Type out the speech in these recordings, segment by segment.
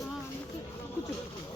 아, 그쵸?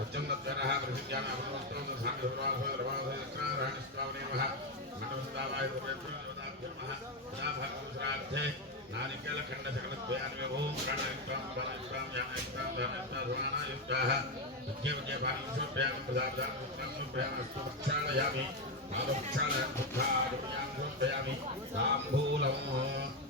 सत्यम तद्वनः प्रसिद्ध्यामि अमृतवत्तमं धान्यसुराभो रवाभो चक्राराणिस्तावने नमः मण्डलस्तावाय रूपेभ्योदाभ्यमः सदाभागुसरार्थे नारिकेलखण्डसकलद्वयान्वे ॐ प्राणायुक्तां पानायुक्तां यानायुक्तां धानायुक्ता धुराणायुक्ताः विद्ये विद्ये भागीश्वभ्यां प्रदाभ्यां पुत्राभ्याम् अस्तु प्रक्षालयामि पादप्रक्षालयामि बुद्धादुर्यां समर्पयामि ताम्बूलम्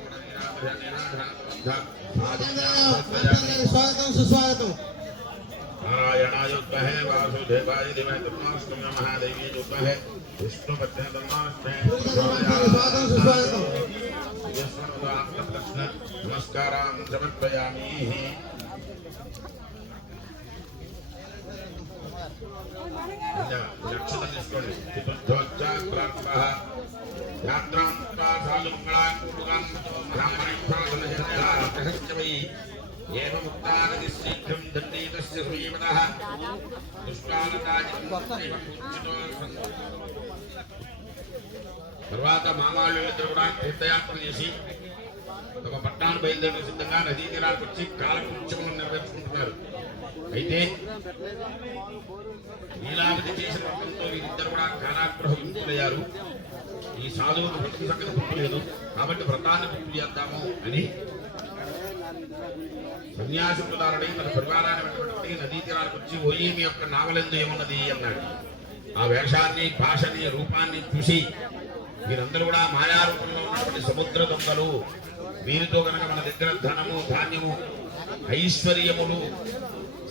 నమస్కరోమి జయ రమారమణ గోవింద స్వాగతం సుస్వాగతం నారాయణాయుద్ధే వాసుదేవాయ దివే ధర్మాష్టమి మహాదేవీ యుద్ధే విష్ణుపత్ని ధర్మాష్టమి స్వాగతం సుస్వాగతం ఏముక్తానది శీఘ్రం దండీతస్య శ్రీమదః తర్వాత మామాళ్ళు ఇద్దరు కూడా తీర్థయాత్ర చేసి ఒక పట్టాను బయలుదేరిన సిద్ధంగా నదీ తీరానికి వచ్చి కాలకృత్యములను నెరవేర్చుకుంటున్నారు. అయితే లీలావతి చేసిన వ్రతంతో వీరిద్దరు కూడా కారాగ్రహ విముక్తులయ్యారు ఈ సాధువుకు వ్రతం సంగతి పుట్టలేదు. కాబట్టి వ్రతాన్ని పూర్తి చేద్దాము అని సన్యాసిపుదారుడై తన పరివారాన్ని పెట్టబట్టి నదీ తీరానికి వచ్చి ఓయి మీ యొక్క నావలెందు ఏమున్నది? అన్నాడు. ఆ వేషాన్ని భాషని రూపాన్ని చూసి వీరందరూ కూడా మాయా రూపంలో ఉన్నటువంటి సముద్ర దొంగలు వీరితో కనుక మన దగ్గర ధనము ధాన్యము ఐశ్వర్యములు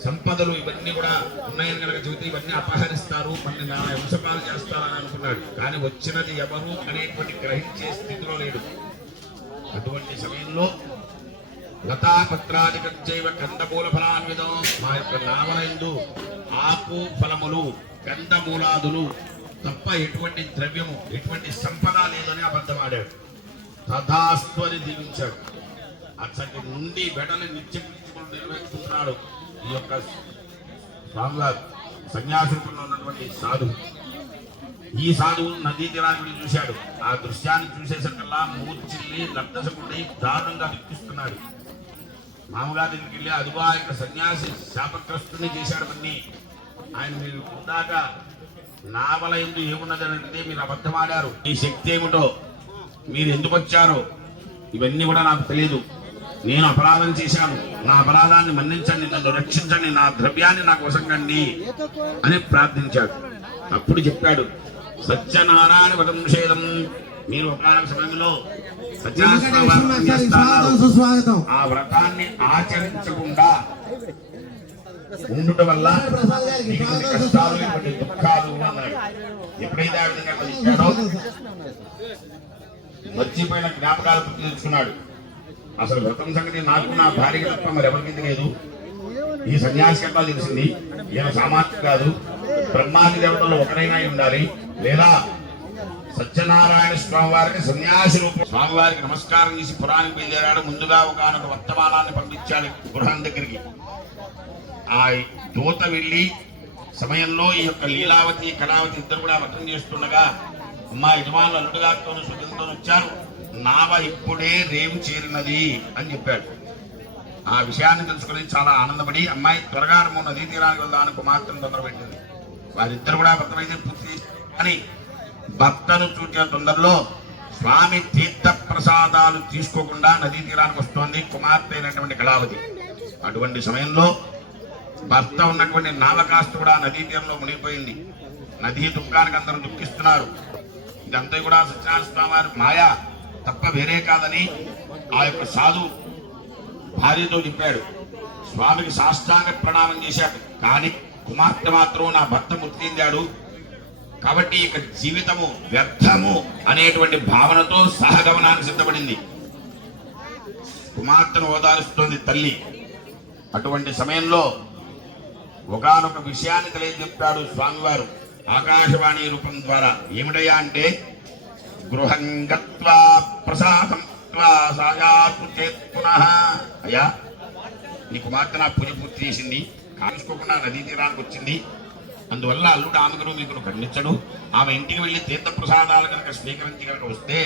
సంపదలు ఇవన్నీ కూడా ఉన్నాయని కనుక చూస్తే ఇవన్నీ అపహరిస్తారు మన నా వంశపాలు చేస్తారని అనుకున్నాడు. కానీ వచ్చినది ఎవరు అనేటువంటి గ్రహించే స్థితిలో లేడు. అటువంటి సమయంలో లతాపత్రాదికైవ కందమూల ఫలాన్వితం మా యొక్క నామలందు ఆకు ఫలములు కందమూలాదులు తప్ప ఎటువంటి ద్రవ్యము ఎటువంటి సంపద లేదని అబద్ధమాడాడు. తథాస్త్వని దీవించాడు. అచ్చటి నుండి వెడలి నిత్యకృత్యములు నెరవేర్చుకుంటున్నాడు ఈ యొక్క స్వామివారు సన్యాసంలో ఉన్నటువంటి సాధువు. ఈ సాధువు నదీ తీరాన్ని చూశాడు. ఆ దృశ్యాన్ని చూసేసరికల్లా మూర్చిల్లి లబ్ధసకుండి దారుణంగా వినిపిస్తున్నాడు మామగారి దగ్గరికి వెళ్ళి అదిగో ఆ యొక్క సన్యాసి శాపగ్రస్తుని చేశాడు అన్ని ఆయన మీరు ఉందాక నావల ఎందు ఏమున్నది అని మీరు అబద్ధమాడారు. ఈ శక్తి ఏమిటో మీరు ఎందుకు వచ్చారో ఇవన్నీ కూడా నాకు తెలియదు నేను అపరాధం చేశాను. నా అపరాధాన్ని మన్నించండి నన్ను రక్షించండి నా ద్రవ్యాన్ని నాకు వసంగండి అని ప్రార్థించాడు. అప్పుడు చెప్పాడు సత్యనారాయణ వదంశేదం మీరు ఒకనొక సమయంలో ఆ వ్రతాన్ని ఆచరించకుండా ఉండుట వల్ల కష్టాలు దుఃఖాలు ఎప్పుడైతే ఆ విధంగా పలికాడో మర్చిపోయిన జ్ఞాపకాలు గుర్తు తెచ్చుకున్నాడు అసలు వ్రతం సంగతి నాకు నా భార్య తప్ప మరి ఎవరికి లేదు. ఈ సన్యాసి కట్టాలు తెలిసింది? ఈయన సామర్థ్యం కాదు. బ్రహ్మాది దేవతలు ఒకరైనా అయి ఉండాలి. లేదా సత్యనారాయణ స్వామి వారికి సన్యాసి రూపం స్వామివారికి నమస్కారం చేసి పురాణం బయలుదేరాడు. ముందుగా ఒకనొక వర్తమానాన్ని పంపించాడు గృహం దగ్గరికి. ఆ దూత వెళ్ళి సమయంలో ఈ యొక్క లీలావతి కళావతి ఇద్దరు కూడా వ్రతం చేస్తుండగా మా యజమానులు అల్లుడుగారితోనూ గారితో వచ్చారు. నావ ఇప్పుడే రేవు చేరినది అని చెప్పాడు. ఆ విషయాన్ని తెలుసుకుని చాలా ఆనందపడి అమ్మాయి త్వరగా నువ్వు నదీ తీరానికి వెళ్దామని కుమార్తెను తొందరపెట్టింది. వారిద్దరు కూడా భర్తమైతే పూర్తి కానీ అని భర్తను చూసే తొందరలో స్వామి తీర్థ ప్రసాదాలు తీసుకోకుండా నదీ తీరానికి వస్తోంది కుమార్తె అయినటువంటి కళావతి. అటువంటి సమయంలో భర్త ఉన్నటువంటి నావకాస్త కూడా నదీ తీరంలో మునిగిపోయింది. నదీ దుఃఖానికి అందరూ దుఃఖిస్తున్నారు. ఇదంతా కూడా సత్యనారాయణ స్వామి వారి మాయ తప్ప వేరే కాదని ఆ యొక్క సాధు భార్యతో చెప్పాడు. స్వామికి సాష్టాంగ ప్రణామం చేశాడు. కానీ కుమార్తె మాత్రం నా భర్త మృతి చెందాడు కాబట్టి ఇక జీవితము వ్యర్థము అనేటువంటి భావనతో సహగమనానికి సిద్ధపడింది. కుమార్తెను ఓదారుస్తోంది తల్లి. అటువంటి సమయంలో ఒకానొక విషయాన్ని తెలియజెప్పాడు స్వామివారు. ఆకాశవాణి రూపం ద్వారా ఏమిటయ్యా అంటే గృహం గత్వా ప్రసాదం పునః. అయ్యా నీ కుమార్తె నా పూజ పూర్తి చేసింది కాల్చుకోకుండా నదీ తీరానికి వచ్చింది. అందువల్ల అల్లుడు ఆమెకును మీకు ఖండించడు ఆమె ఇంటికి వెళ్ళి తీర్థ ప్రసాదాలు కనుక స్వీకరించి కనుక వస్తే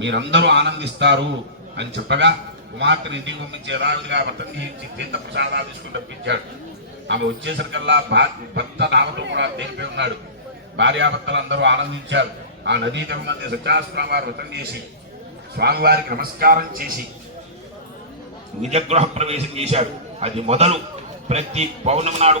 మీరందరూ ఆనందిస్తారు అని చెప్పగా కుమార్తెను ఇంటికి పంపించి యథావిధిగా వ్రతం చేయించి తీర్థ ప్రసాదాలు తీసుకుని తప్పించాడు ఆమె వచ్చేసరికల్లా భా- భర్త నామతో కూడా తేలిపోయి ఉన్నాడు? భార్యాభర్తలు అందరూ ఆనందించారు. ఆ నదీ తీరం మధ్య సత్యాస్వామి వారు వ్రతం చేసి స్వామివారికి నమస్కారం చేసి నిజగృహ ప్రవేశం చేశాడు అది మొదలు ప్రతి పౌర్ణమి నాడు